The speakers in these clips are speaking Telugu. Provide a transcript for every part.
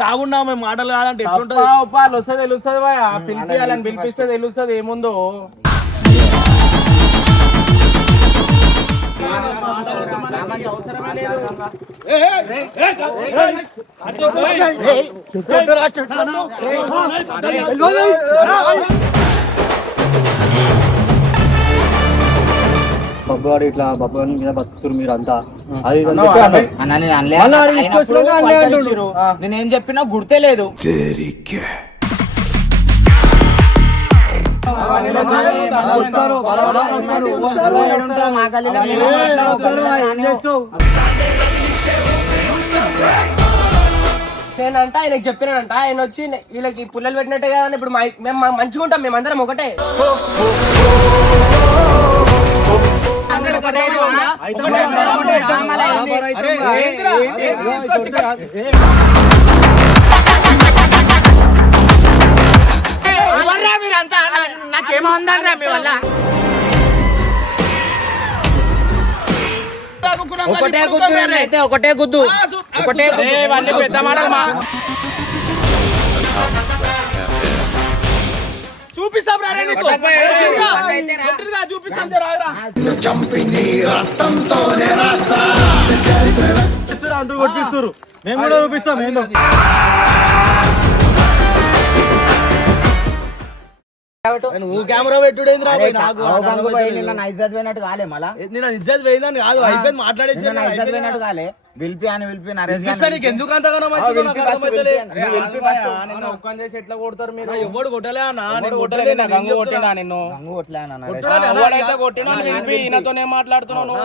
దాగున్నా మేము మాటలు కాదంటే ఎట్లుంటది వస్తే తెలుస్తుంది పిలిపియాలని పిలిపిస్తే తెలుస్తుంది ఏముందో. బబ్బుగాడు ఇట్లా బబ్బుగాడి మీద బతుకుతురు మీరు అంతా. అది నేనేం చెప్పినా గుర్తే లేదు. నేనంట ఆయనకి చెప్పినానంట, ఆయన వచ్చి వీళ్ళకి పుల్లలు పెట్టినట్టే కదా. ఇప్పుడు మేము మంచిగా ఉంటాం, మేమందరం ఒకటే. మీరంతా నాకేమో ఉందండి మీ వల్ల. ఒకటే గుద్దు అయితే ఒకటే గుద్దు ఒకటే పెద్ద మాటలు చూపిస్తాం అందరూ కొట్టిస్తారు, మేము కూడా చూపిస్తాం ఏందో. నువ్వు కెమెరా పెట్టుడేంద్రా? ఇజ్జత్ పోయినట్టు కాలే, మళ్ళా నేను ఇజ్జత్ పోయిందని కాదు, అయిపోయింది మాట్లాడేసి ఇజ్జత్ పోయినట్టు కాలే. పిలిపి అని పిలిపి నరేష్ ఎందుకు అంతగానో ఎట్లా కొడతారు మీరు? ఎవడు కొట్టలే అన్న, గంగు కొట్టినా నిన్ను కొట్టినా కొట్టినా పిలిపి ఈయనతోనే మాట్లాడుతున్నాను.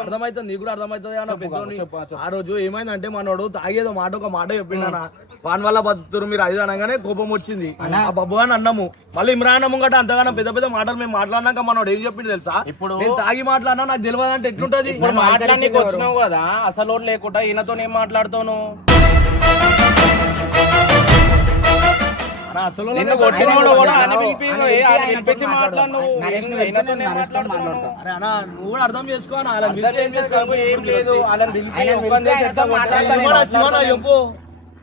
అర్థమైతుంది, నీకు కూడా అర్థమవుతుంది అన్న. పెద్దోని ఆ రోజు ఏమైందంటే మనోడు తాగేదో మాట ఒక మాట చెప్పిండన్న, వాని వల్ల బతుకుతారు మీరు అది అనగానే కోపం వచ్చింది. ఆ బబ్బు అని అన్నాము, మళ్ళీ ఇమ్రాన్ ముంగట అంతగానో పెద్ద పెద్ద మాటలు మేము మాట్లాడినాక మనోడు ఏం చెప్పిండు తెలుసా? ఇప్పుడు నేను తాగి మాట్లాడినా నాకు తెలియదు అంటే ఎట్లుంటది? మాట్లాడి వచ్చినావు కదా, అసలు లేకుండా ఈయనతో ఏం మాట్లాడుతాను? అసలు నువ్వు కూడా అర్థం చేసుకో.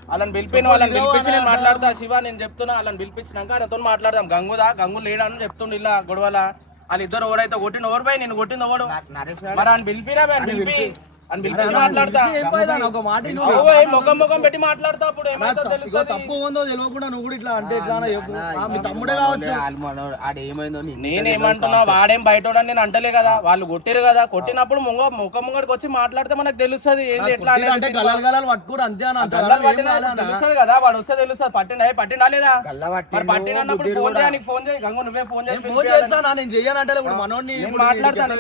వాళ్ళని పిలిపిన వాళ్ళని పిలిపించి నేను మాట్లాడతా. శివ నేను చెప్తున్నా, వాళ్ళని పిలిపించినాక ఆయనతో మాట్లాడదాం. గంగు లేడని చెప్తుండు ఇలా గొడవల. వాళ్ళిద్దరు ఎవరైతే కొట్టిన ఎవరు పోయి నేను కొట్టింది ఎవడు? మరి ఆయన పిలిపిరా పిలిపి మాట్లాడతా. ముఖం ముఖం పెట్టి మాట్లాడతా. అప్పుడు తప్పు ఉందో తెలియకుండా నువ్వు కూడా ఇట్లా అంటే మీ తమ్ముడే కావచ్చు. నేనేమంటున్నా, వాడేం బయటోడని నేను అంటలే కదా. వాళ్ళు కొట్టిరు కదా, కొట్టినప్పుడు ముఖం ముంగడికి వచ్చి మాట్లాడితే మనకు తెలుస్తుంది ఏంది ఎట్లా అంటే పట్టుకోడు అంతే తెలుస్తుంది కదా. వాడు వస్తే తెలుస్తుంది. పట్టిండా లేదా? పట్టినప్పుడు ఫోన్ చేయడానికి ఫోన్ చేయి. గంగు నువ్వే ఫోన్ చేస్తా. నేను చెయ్యనంటే మనోడిని మాట్లాడతాను.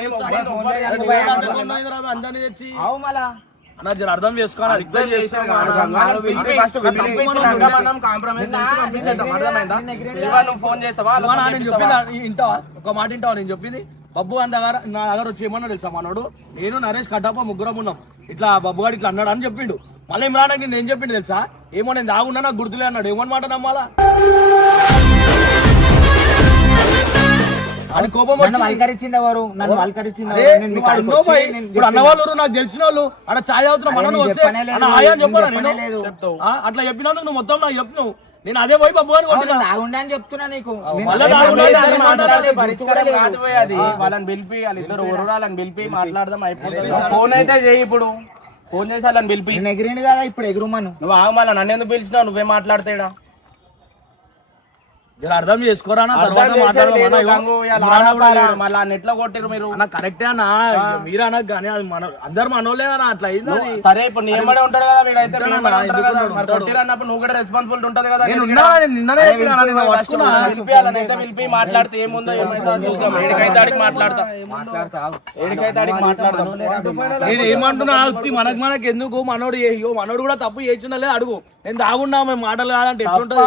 అందరినీ తెచ్చి అర్థం చేసుకోవాలి. ఒక మాట వింటావా నేను చెప్పింది? బబ్బు అని నా దగ్గర వచ్చి ఏమన్నా తెలుసా మనోడు, నేను నరేష్ కట్టప్ప ముగ్గురం ఉన్నాం, ఇట్లా బబ్బు గారు ఇట్లా అన్నాడు అని చెప్పిండు. మళ్ళీ ఇమ్రాన్ నేను ఏం చెప్పిండు తెలుసా? ఏమో నేను దాగున్నా నాకు గుర్తులే అన్నాడు. ఏమన్నమాట నమ్మాలా? అని కోపం వల్కరించింది ఎవరు? నన్ను వల్కరించింది అన్నవాళ్ళు నాకు తెలిసిన వాళ్ళు అక్కడ ఛాయ్ అవుతున్నా మనం వస్తే అట్లా చెప్పినందుకు నువ్వు మొత్తం నాకు చెప్పు. నేను అదే పోయి బబ్బు అని అని చెప్తున్నా నీకు. వాళ్ళని పిలిపి వాళ్ళిద్దరు వాళ్ళని పిలిపి మాట్లాడదాం. అయిపోతుంది. ఫోన్ అయితే చేయి ఇప్పుడు. ఫోన్ చేసి వాళ్ళని పిలిపి. ఎగిరింది కదా ఇప్పుడు ఎగురుమను. నువ్వు ఆగమల్ల నన్ను ఎందుకు పిలిచినావు? నువ్వే మాట్లాడతాడా? అర్థం చేసుకోరా మళ్ళా నెట్లో కొట్టిరు మీరు. కరెక్టే అన్న, మీరు అనకు కానీ అది మన అందరు మనోళ్ళే అన్న. అట్లా అయింది. సరే ఇప్పుడు నీ ఏమడే ఉంటాడు కదా వీడైతే. కొట్టిరన్నప్పుడు నువ్వు కూడా రెస్పాన్సిబిలిటీ ఉంటది కదా. పిలిపి మాట్లాడితే ఏముందో ఏమైతే చూద్దాం. ఏడికైతే ఆడికి మాట్లాడతా. నేను ఏమంటున్నా, మనకు ఎందుకు? మనోడు కూడా తప్పు చేసిండలే అడుగు. నేను దాగున్నా మేము మాటలు కాదంటే ఎట్లుంటది?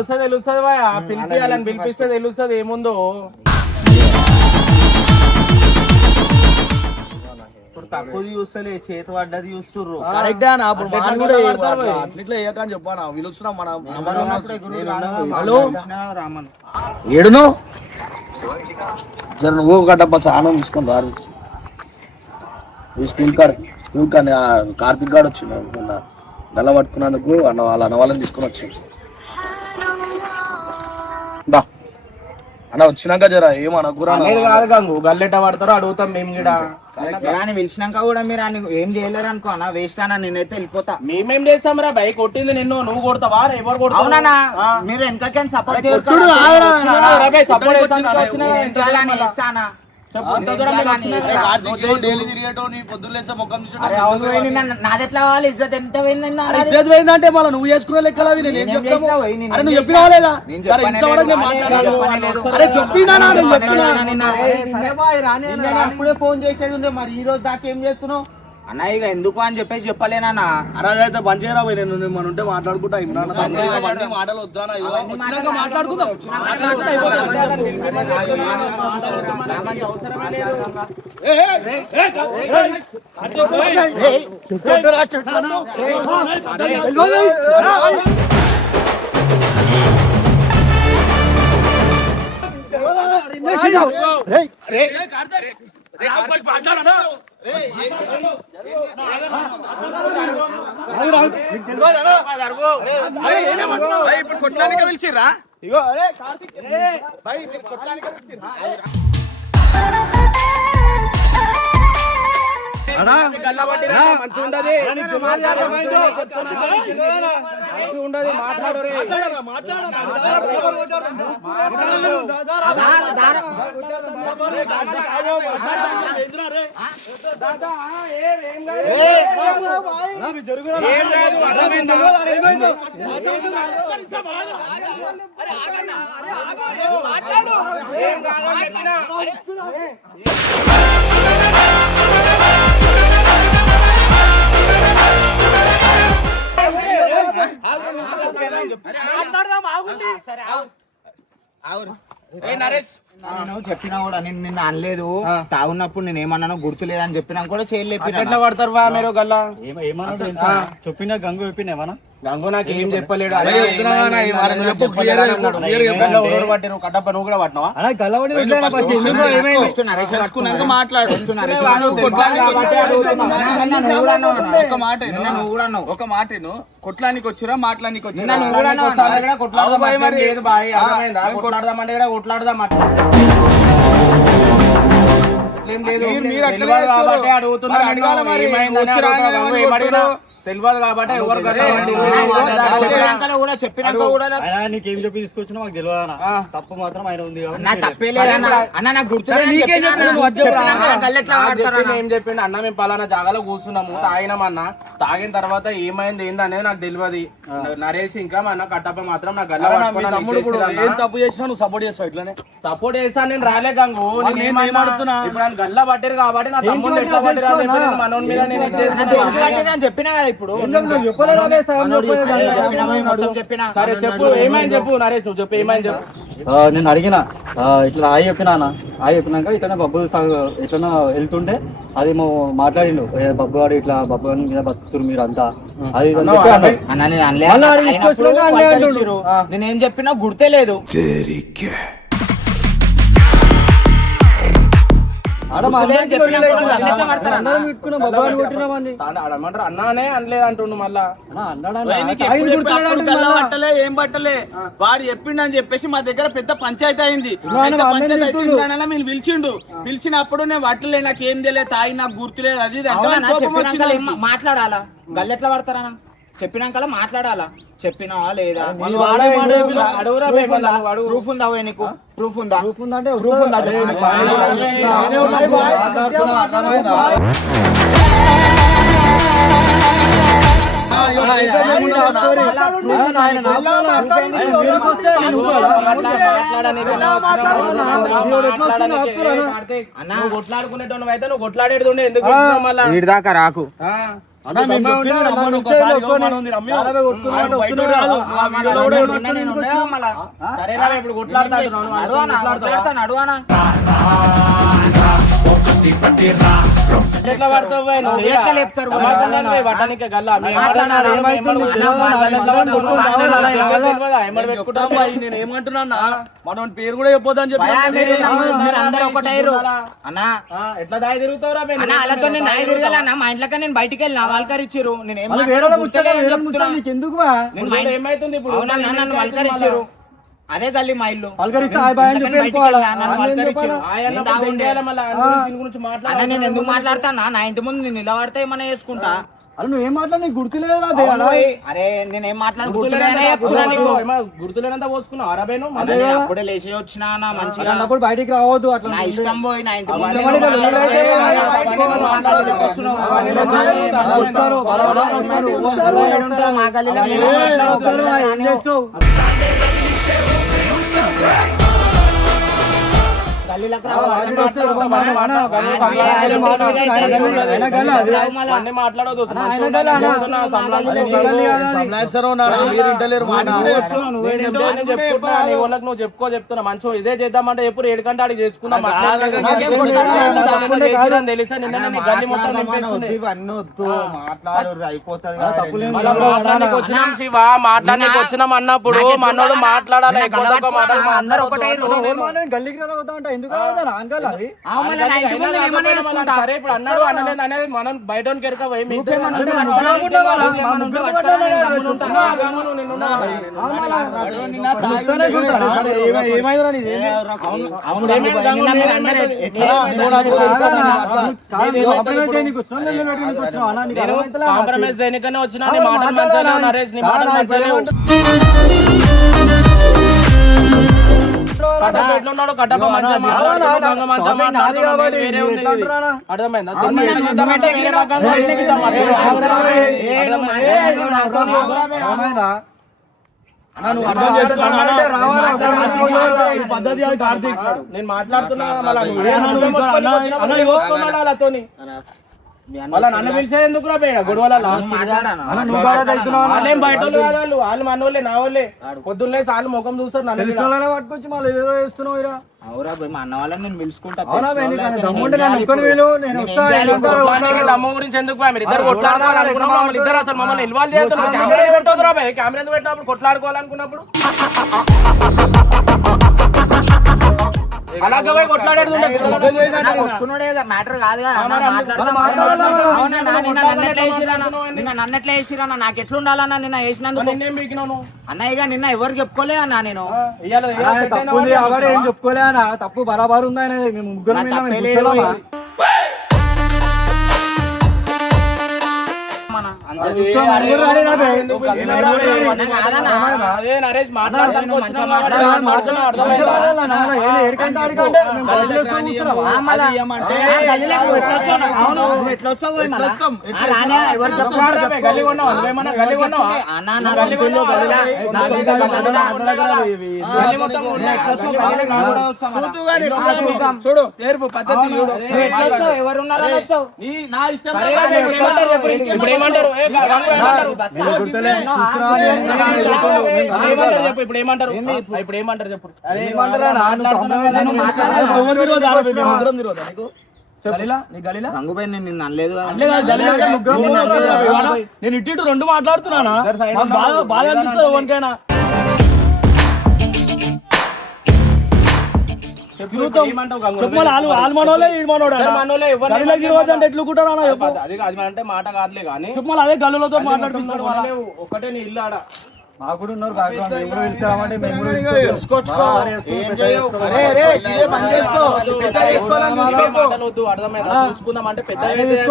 వస్తే తెలుస్తుంది, పిలిపియాలని పిలిపిస్తే తెలుస్తుంది ఏముందో. తక్కువ చూస్తలే, చేతి పడ్డది చూస్తుర్రు. కరెక్టే అన్న. అట్లా ఏకని చెప్పాను పిలుస్తున్నాం మనం. ఏడును జర నువ్వు గడ్డప్ప స్నానం తీసుకుని రారు. ఈ స్కూల్ కాడ కార్తిక్ గాడు వచ్చిండు నిన్న గల్ల పట్టుకున్నందుకు వాళ్ళ అన్న వాళ్ళని తీసుకొని వచ్చింది. బా అన్న వచ్చినాక జర ఏమనకురా అనేది కాదు గంగు గల్లెట పడతారో అడుగుతాం మేము కూడా ఆయన పిలిచినాక కూడా మీరు ఆయన ఏం చేయలేరు అనుకో అన్న వేస్ట్ అన్న నేనైతే వెళ్ళిపోతా. మేమేం చేస్తాం రా బైక్ కొట్టింది నిన్ను నువ్వు కొడతావా ఎవరు కొడతావు అవునా మీరు వెనకకి సపోర్ట్ ఇస్తానా డైలీ తిరిగేటో నీ పొద్దులేసే ముఖం అరే అవును నాది ఎట్లా కావాలి ఇజ్జత్ ఎంత పోయిందన్నా ఇజ్జత్ పోయిందంటే మళ్ళీ నువ్వు చేసుకునే లెక్కలు అవి నేను నువ్వు చెప్పినా లేదా అరే చెప్పినా అప్పుడే ఫోన్ చేసేది ఉండే మరి ఈ రోజు దాకా ఏం చేస్తున్నావు అన్న ఇక ఎందుకు అని చెప్పేసి చెప్పలేనా. అరే అయితే బంద్ చేయరా పోయి నేను మన ఉంటే మాట్లాడుకుంటా మాటలు వద్దానా మాట్లాడుకుందాం ఇప్పుడు కొట్లానికి పిలిచిర్రా ఇగో అరే కార్తిక్ కొట్లానికి పిలిచిర్రా నేను చెప్పినా కూడా నేను నిన్న అనలేదు తాగున్నప్పుడు నేను ఏమన్నానో గుర్తులేదని చెప్పినా కూడా చేయలేదు. ఎట్లా పడతారు వా మీరు గల్లా చెప్పినా గంగు చెప్పిన ఏమన్నా గంగు నాకు ఏం చెప్పలేడు పట్టారు కట్టప్ప నువ్వు కూడా పట్టినావా ఒక మాట కొట్లానికి వచ్చిరా మాట్లాడానికి కొట్లాడదామంటే కూడా కొట్లాడదాం తెలియదు కాబట్టి ఎవరు కూడా చెప్పినాక కూడా నీకేం చెప్పి తీసుకొచ్చినా మాకు తెలియదు తప్పు మాత్రం ఆయన ఉంది నా తప్పే లేదన్నా అన్న నాకు గుర్తులేదు ఏం చెప్పిండు అన్న మేము పలానా జాగాలో కూర్చున్నాము తాగినామన్నా తాగిన తర్వాత ఏమైంది ఏంది అనేది నాకు తెలియదు. నరేష్ ఇంకా మా అన్న కట్టప్ప మాత్రం నాకు తప్పు చేసినా నువ్వు సపోర్ట్ చేస్తావు ఇట్లానే సపోర్ట్ చేస్తాను నేను రాలే గంగు ఇప్పుడు గల్లా పట్టారు కాబట్టి నా తమ్ముడు ఎట్లా పట్టారు మనోన్ మీద నేను చెప్పినా కదా ఇప్పుడు సరే చెప్పు ఏమైంది చెప్పు నరేష్ నువ్వు చెప్పు ఏమైంది చెప్పు. నేను అడిగిన ఇట్లా ఆయి చెప్పినా చెప్పినాక ఇట్లా బబ్బు ఇట్లా వెళ్తుంటే అది మాట్లాడిండు బబ్బు గారు ఇట్లా బబ్బు గారి మీద బతుకుతురు మీరు అంతా అది నేనేం చెప్పినా గుర్తే లేదు. అన్నానే అనలేదు అంటుండు మళ్ళా ఏం పట్టలే వాడు చెప్పిండు అని చెప్పేసి మా దగ్గర పెద్ద పంచాయతీ అయింది. మీరు పిలిచినప్పుడు నేను పట్టలే నాకు ఏం తెలియదు తాగి నాకు గుర్తులేదు అది మాట్లాడాలా గల్లెట్లా పడతారా చెప్పినాక మాట్లాడాలా చెప్పినావా లేదా ప్రూఫ్ ఉందా నీకు ప్రూఫ్ ఉందా ప్రూఫ్ ఉందా కొట్లాడుకునేటోను అయితే నువ్వు కొట్లాడేది ఉండే ఎందుకు వీడి దాకా రాకు సరేనా ఇప్పుడు కొట్లాడతాను అడువానా ఎట్లా పడతావు పోయి? నువ్వు ఎట్లా లేపుతారు పోయి? నమ్మకుండా పోయి పట్టనీకే గల్లా. మేము మాట్లాడాలి, ఏమడుగుతున్నాం? ఏమైతుంది? ఏమడుగుతున్నాం? అన్న, తెలియదా? ఏమడి పెట్టుకుంటాం? నేను ఏమంటున్నా అన్న, మనోని పేరు కూడా చెప్పొద్దని చెప్పి భయా, మీరు అందరూ ఒకటైరు అన్నా. ఎట్లా దాయి తిరుగుతావురా బే? అన్న అలాతో నేను దాయి తిరగాలన్నా, మా ఇంట్లోకి నేను బయటికి వెళ్ళిన వాళ్ళకరిచ్చారు. నేను ఏం వేరే మాట్లాడను, ముచ్చట గుర్తులే అని వేరే చెప్తున్నా. ముచ్చట నీకు ఎందుకు బా? నేను ఇప్పుడు ఏమైతుంది ఇప్పుడు? అవునన్నా, నన్ను వాళ్ళకరిచ్చారు. అదే గల్లీ మా ఇల్లు. పలకరిస్తే నేను హాయ్ బాయ్ అని ఇంట్లోకి చెప్పి బయటికి వెళ్ళిపోవాలా? వెళ్ళినా, నన్ను ఆయన ఏం వాళ్ళకరిచ్చారు. చెప్పాలా? ఆయన నేను దాగుండే. మళ్ళీ దీని గురించి అన్న మాట్లాడాలి. నేను ఎందుకు మాట్లాడతానా? నా ఇంటి ముందు నేను నిలబడితే ఏమన్నా చేసుకుంటా. అరే నువ్వేం మాట్లాడి నీకు గుర్తులేదా బే? అవును, అరే నేనేం మాట్లాడు గుర్తులేనే చెప్తున్నా నీకు. గుర్తులేనంత పోసుకున్నావు అరబేను. నేను అప్పుడే లేచి వచ్చినా అన్న మంచిగా. అన్నప్పుడు బయటికి రావద్దు అట్లా. నా ఇష్టం పోయి నా ఇంటి ముందు అవన్నీ నేను వాళ్ళు ఎవరైతే వస్తారు. మా గల్లీలో ఏం చేస్తావు? గల్లీలోకి అన్ని మాట్లాడదు. మీరు ఇంటలేరు మాట. నువ్వు చెప్పుకో చెప్తున్నా మంచిగా ఇదే చేద్దామంటే ఎప్పుడు 7 గంట ఆడికి చేసుకుందాం. తెలుసా నిన్న గల్లి మొత్తం నింపేస్తుంది. మాట్లాడడానికి వచ్చినాం శివ, మాట్లాడడానికి వచ్చినాం అన్నప్పుడు మనోడు మాట్లాడాలి. అందరూ ఒకటే గల్లీకి రావద్దా అంటే ఎందుకు రావద్దా? అంకల్ అది సరే ఇప్పుడు అన్నాడు అనలేదు అనేది మనం బయట కెరక పోయి ఏమైందిరా నీది? కాంప్రమైజ్ చేయనికనే వచ్చినా. నీ మాటలు మంచిగానే ఉన్నా నరేష్, నీ మాటలు మంచిగానే ఉన్నాడు. కట్టప్ప మంచిగా మాట్లాడుతున్నాడు, గంగ మంచిగా మాట్లాడుతున్నాడు. వేరే ఉంది ఇది. అర్థమైందా? సినిమా ఎట్లా చూద్దామంటే వేరే రకంగా చూద్దాం. నువ్వు అర్థం చేసుకోవాలి. పద్ధతి అది కార్తీక్. నేను మాట్లాడుతున్నా మళ్ళా నన్ను పిలిచేది ఎందుకు రా బయట గొడవలలో? వాళ్ళేం బయట వాళ్ళు కాదు, వాళ్ళు మన వాళ్ళే, నా వాళ్ళే. పొద్దున్నే సార్లు ముఖం చూస్తారు నన్ను. పట్టుకొచ్చి మళ్ళీ ఏదో చేస్తున్నావు ఇరా. అవురా భయ్, మా అన్న వాళ్ళని నేను పిలుచుకుంటా. దమ్ము గురించి ఎందుకు భయ్? మీరు ఇద్దరు కొట్లాడుకోవాలనుకున్నప్పుడు మమ్మల్ని ఇద్దరు అసలు మమ్మల్ని ఇన్వాల్వ్ చేస్తున్నారు. కెమెరా పెట్టొద్దురా భయ్, కెమెరా ఎందుకు పెట్టినప్పుడు కొట్లాడుకోవాలనుకున్నప్పుడు అలాగే పోయి కొట్లాడేది మ్యాటర్ కాదు నిన్న నన్నెట్లా వేసిరన్నా? నాకు ఎట్లుండాలన్నా నిన్న వేసినందుకు? అన్నయ్యగా నిన్న ఎవరు చెప్పుకోలే అన్నా నేను. తప్పుంది కాబట్టి ఏం చెప్పుకోలే అన్న. తప్పు బరాబర్ ఉందా అనేది మేము ముగ్గురు నరేష్ మాట్లాడతాను చూడు నేర్పు పద్ధతి ఎవరున్నారా? నా ఇష్టం. ఇప్పుడు ఏమంటారు? ఇప్పుడు ఏమంటారు? ఇప్పుడు ఏమంటారు చెప్పు. గంగుబాయ్ నేను నిన్ను అనలేదు. నేను ఇటు 2 మాట్లాడుతున్నానా? బాధ అనిపిస్తుంది ఎవరికైనా. అంటే మాట కాదులే కానీ చెప్పు అదే గల్లులతో మాట్లాడిపిస్తాడు. ఒకటే నీ ఇల్లు ఆడ మాకు కూడా ఉన్నారు బ్యాక్గ్రౌండ్. మేము కూడా పిలుస్తామంటే మేము కూడా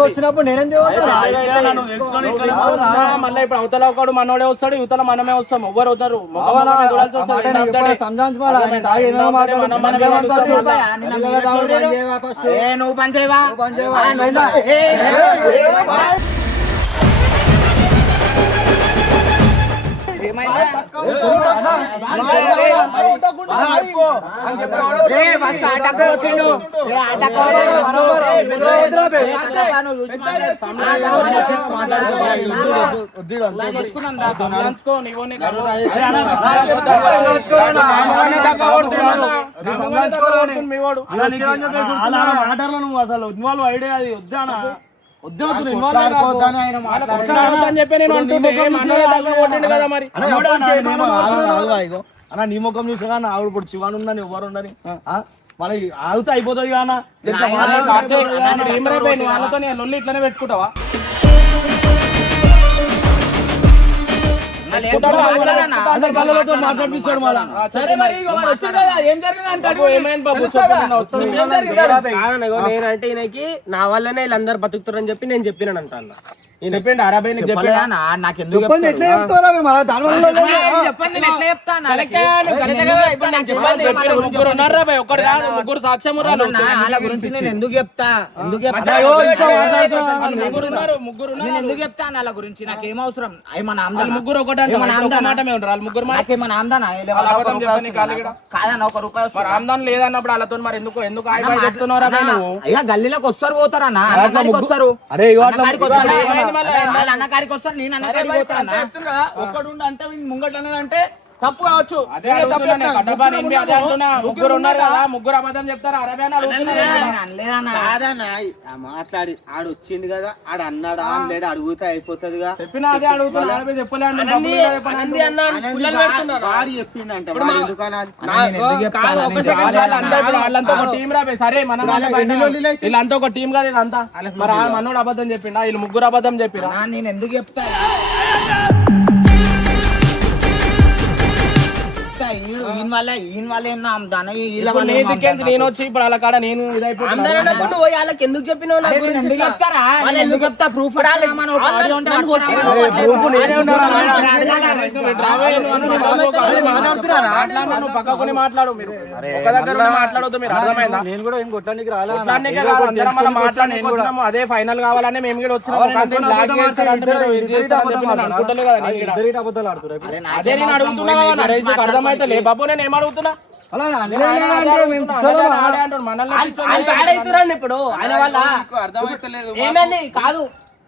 వచ్చినప్పుడు నేనేం మళ్ళీ ఇప్పుడు అవతల ఒకడు మనోడే వస్తాడు, యువతల మనమే వస్తాం. ఎవరు అవుతారు నువ్వు పని చేయవా? మాటల్లో నువ్వు అసలు ఇన్వాల్వ్ ఐడియా అది వద్దానా అన్న నీ ముఖం చూసినా ఆవిడ ఇప్పుడు శివాన్ ఉందని ఎవరు ఉండని మన ఆగితే అయిపోతుంది కానా వాళ్ళతో లొల్లి ఇట్లనే పెట్టుకుంటావా మాట్లాడిపిస్తాడు మళ్ళా నేనంటే ఈయనకి నా వల్లనే వీళ్ళందరూ బతుకుతారని చెప్పి నేను చెప్పినాను అంట అన్న. చెప్పిండు అరబై నాకెందుకు ఎట్లా చెప్తారా మేము? దాని వల్ల చెప్పండి నేను ఎట్లా చెప్తాను ముగ్గురు ఉన్నారు రా భయ్, ఒక్కడు కాదు ముగ్గురు సాక్ష్యం వాళ్ళ గురించి నేను ఎందుకు చెప్తా ముగ్గురు నేను ఎందుకు చెప్తాను వాళ్ళ గురించి నాకేం అవసరం ఏమన్నా ముగ్గురు ఒకటి ముగ్గురు నాకేమన్నా ఆమ్దానా కాదన్న ఒక రూపాయి మరి ఆమ్దాన్ లేదన్నప్పుడు వాళ్ళతో మరి ఎందుకు చెప్తున్నారా నువ్వు అయ్యా గల్లీలోకి వస్తారు పోతారన్నా అన్నకాడికి వస్తారు అరే వాళ్ళ అన్నకాడికి వస్తారు నేను అన్నకాడికి పోతాను ఒక్కడు అంటే ముంగట అంటే తప్పు కావచ్చు. అదే అడుగుతున్నా, కట్టపా నింపి అదే అంటున్నా. ముగ్గురు ఉన్నారు కదా, ముగ్గురు అబద్ధం చెప్తారు అరబై అని అడుగుతున్నా. కాదన్నా మాట్లాడి ఆడు వచ్చిండు కదా, ఆడు అన్నాడా లేడా అడుగుతే అయిపోతుందిగా. చెప్పినా అదే అడుగుతున్నా, అరబై చెప్పలే అంటే వాడు చెప్పిండంట వాళ్ళంతా ఒక టీం రాబే. సరే మన వీళ్ళంతా ఒక టీం కదా ఇదంతా. మరి ఆ మనోడు అబద్ధం చెప్పిండా, వీళ్ళు ముగ్గురు అబద్ధం చెప్పిరా? నేను ఎందుకు చెప్తా ఈయన వల్ల ఏం దాని నేను వచ్చి ఇప్పుడు వాళ్ళ కాడ నేను ఇదైపోతున్నా. వాళ్ళకి ఎందుకు చెప్పినావు? ఎందుకు చెప్తారా ఎందుకు చెప్తా ప్రూఫ్ పక్కకుని మాట్లాడు. మీరు ఒక దగ్గర మాట్లాడొద్దు. మీరు అర్థమైందా? నేను కూడా ఏం కొట్టడానికి మాట్లాడుతున్నాము. అదే ఫైనల్ కావాలని మేము కూడా వచ్చినాము. అనుకుంటలే కదా. అదే నేను అడుగుతున్నా. అర్థమైతే లే బాబు, నేను ఏం అడుగుతున్నా? ఇప్పుడు ఆయన వల్ల ఏమైంది కాదు.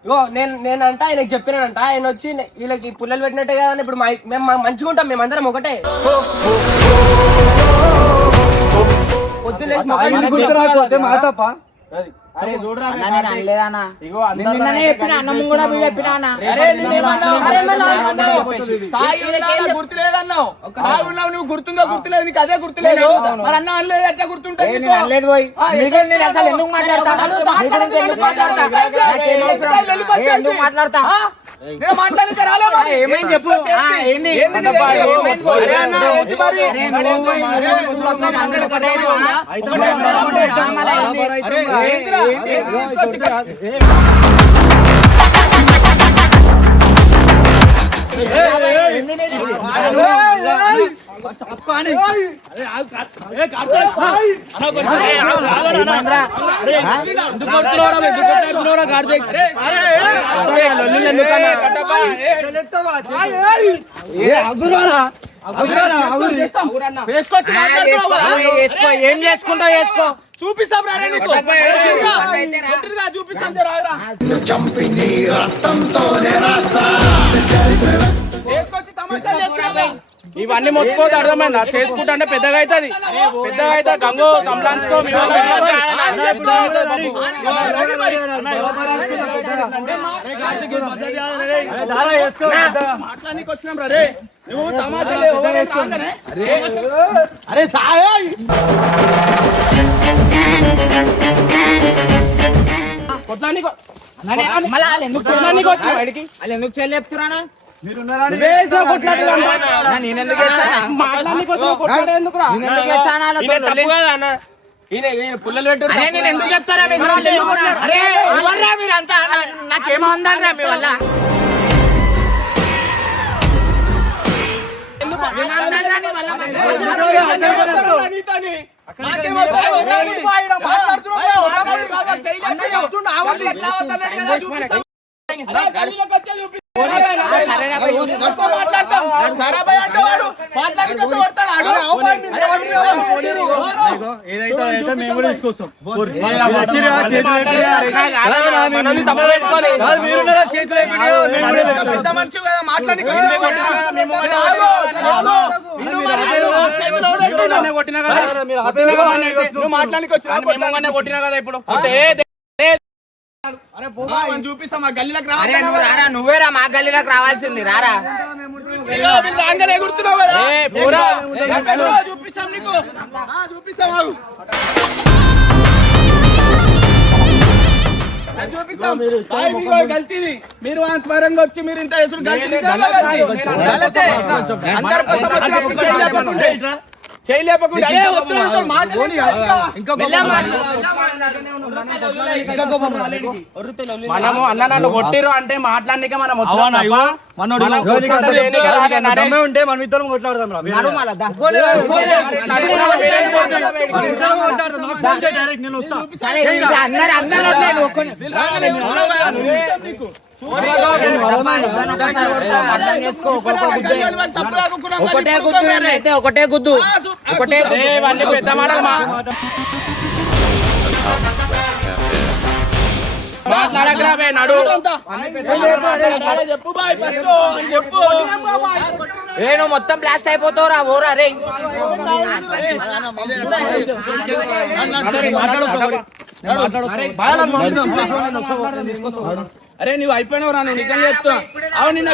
ఇగో నేనంట ఆయనకి చెప్పినానంట. ఆయన వచ్చి వీళ్ళకి పుల్లలు పెట్టినట్టే కదా. ఇప్పుడు మేము మంచిగా ఉంటాం, మేమందరం ఒకటే. పొద్దులేసి మా తప్ప అరే చూడరా, నిన్ననే చెప్పిన అన్నం కూడా చెప్పినా గుర్తులేదన్నావు. బాగున్నావు నువ్వు, గుర్తుందో గుర్తులేదు నీకు, అదే గుర్తులేదు. మరి అన్న అనలేదు, ఎట్లా గుర్తుంటుంది? అనలేదు పోయి అసలు ఎందుకు మాట్లాడతా ఎందుకు మాట్లాడతా ఏమైంది చెప్పు. ఏంది ఏం చేసుకుంటావు చేసుకో, చూపిస్తాం ఇవన్నీ మొత్తుకోదు. అర్థమైందా? చేసుకుంటా అంటే పెద్దగా అవుతుంది, పెద్దగా అవుతుంది. గంగు సంప్రాంచుకో. మాట్లాడానికి వచ్చినాం రే. నువ్వు తమాషా అరే సాయ్ కొట్లానికి ఎందుకు చెల్లేపుతున్నా నేనెందుకు పుల్లలు పెట్టు. నేను ఎందుకు చెప్తారా మీ గురించి? అరే ఎవర్రా మీరంతా? నాకేమో ఉందనరా మీ వల్ల. ఏదైతే అయితే మేము కూడా తీసుకొస్తాం కొట్టినా కదా ఇప్పుడు చూపిస్తా మా గల్లీలకు అరే నువ్వు రారా, నువ్వేరా మా గల్లీలోకి రావాల్సింది, రారా. ఎగురుతున్నావు కదా, చూపిస్తాం నీకు, చూపిస్తాం గల్తీది. మీరు అంతవరంగా వచ్చి మీరు ఇంత ఎసురు చేయలేపకుండా మనము అన్న నన్ను కొట్టిరు అంటే మాట్లాడనికే మనం ఉంటే మనం ఇద్దరం కొట్లాడదాం డైరెక్ట్ నేను వస్తా ఒకటే గుద్దు, ఒకటే పెద్ద మాటలు మాట్లాడకరా నడు చెప్పు బాయ్ చెప్పు. నేను మొత్తం బ్లాస్ట్ అయిపోతావురా ఓరా రే. అరే నువ్వు అయిపోయినావు రా, నేను నిజంగా చెప్తా. అవును నిన్న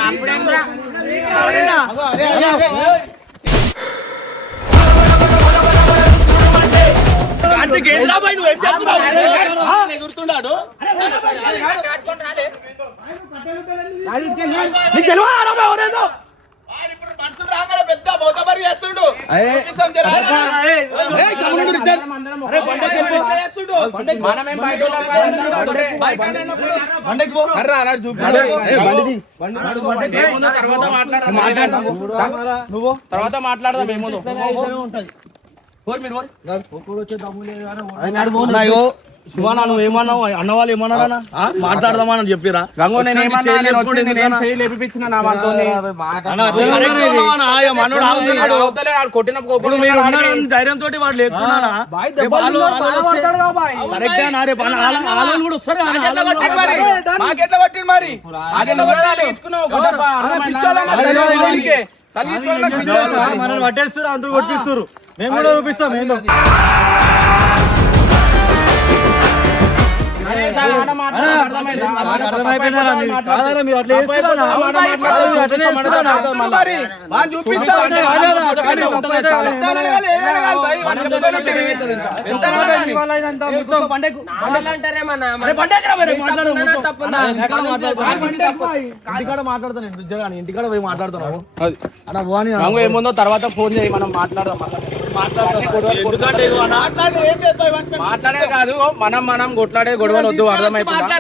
గుర్తున్నాడు మనుషులు రాగానే పెద్ద బొత్తబరి చేస్తుడు. తర్వాత మాట్లాడదాం ఏముందో. శివానా నువ్వు ఏమన్నావు? అన్న వాళ్ళు ఏమన్నారా? మాట్లాడదామని చెప్పిరా? గంగో నేను లేపిపించిన నా కొట్టిన ధైర్యంతో వాడు లేకున్నానా మాకెట్లా పట్టిండు మరి మనల్ని పట్టేస్తారు, అందరూ కొట్టిస్తారు. మేము కూడా చూపిస్తాం ఏందో. అర్థమైపోయిందా మీరు అట్లా మాట్లాడతాను ఇంటికాడ పోయి మాట్లాడుతున్నావు. ఏముందో తర్వాత ఫోన్ చేయి, మనం మాట్లాడదాం. మాట్లాడే కాదు, మనం కొట్లాడే గొడవలు వద్దు, అర్థమైపోయిందా?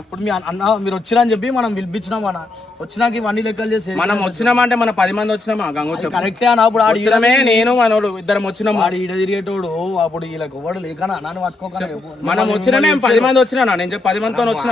ఇప్పుడు మీ అన్న మీరు వచ్చిరని చెప్పి మనం పిలిపించినాం అన్న. వచ్చినాక ఇవన్నీ లెక్కలు చేసి మనం వచ్చినామంటే మన 10 మంది వచ్చినామా గంగో కరెక్టే అన్న. అప్పుడు వచ్చినమే నేను మనోడు ఇద్దరం వచ్చినాము. ఆడు ఈడ తిరిగేటోడు అప్పుడు వీళ్ళకి ఎవడు లేకనా నన్ను పట్టుకోక మనం వచ్చినమే 10 మంది వచ్చినా, నేను 10 మందితో వచ్చినా.